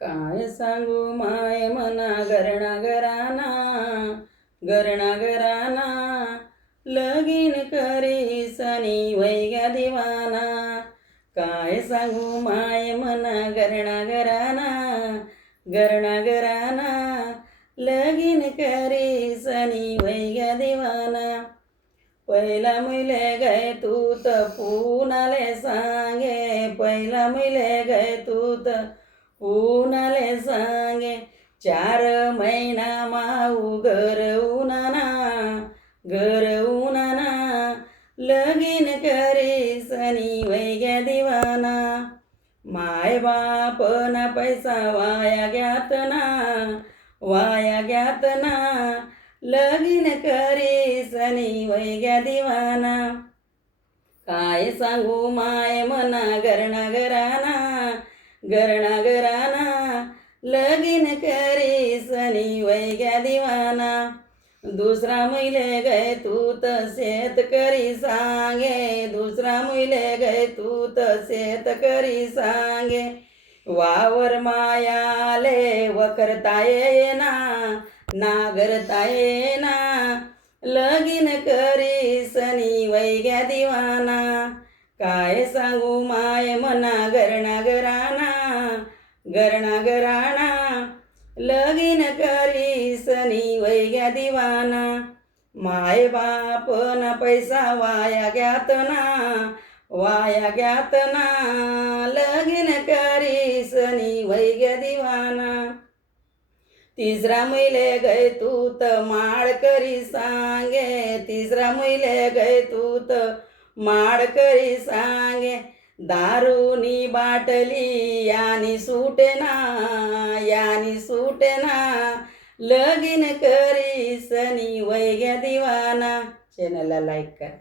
काय सांगू माय मना घरणा घराना घरणा घराना लगीन करी सनी वैग्या दिवाना. काय सांगू माय मना घरणा घराना घरणा घराना लगीन करी सनी वैग्या दिवाना. पहिला मुले गए तू त पुनाले सांगे, पहिला मुले गए तू त पुनाले सांगे. 4 महिना माऊ घर उनाना लगीन करी सनी वैग्या दिवाना. माय बाप ना पैसा वाया ग्यात ना लगीन करी सनी वैग्या दिवाना. काय सांगू माय मना घरणा घराना घरणा घराना लगीन करी सनी वैग्या दिवाना. दुसरा मुले गए तू त शेतकरी सांगे, दुसरा मुले गए तू त शेतकरी सांगे. वावर मायाले वखरता येना नागरता येना लगीन करी सनी वैग्या दिवाना. काय सांगू माय मना घरणा घराना घरणा घराना लगीन करी सनी वैग्या दिवाना. माय बाप ना पैसा वाया ग्यात ना लगीन करी सनी वैग्या दिवाना. तिसरा मुले गए तू त माळ करी सांगे, तिसरा मुले गए तू त माळ करी सांगे. दारूनी बाटली यानी सुटेना लगीन करी सनी वैग्या दिवाना. चॅनलला लाईक करा.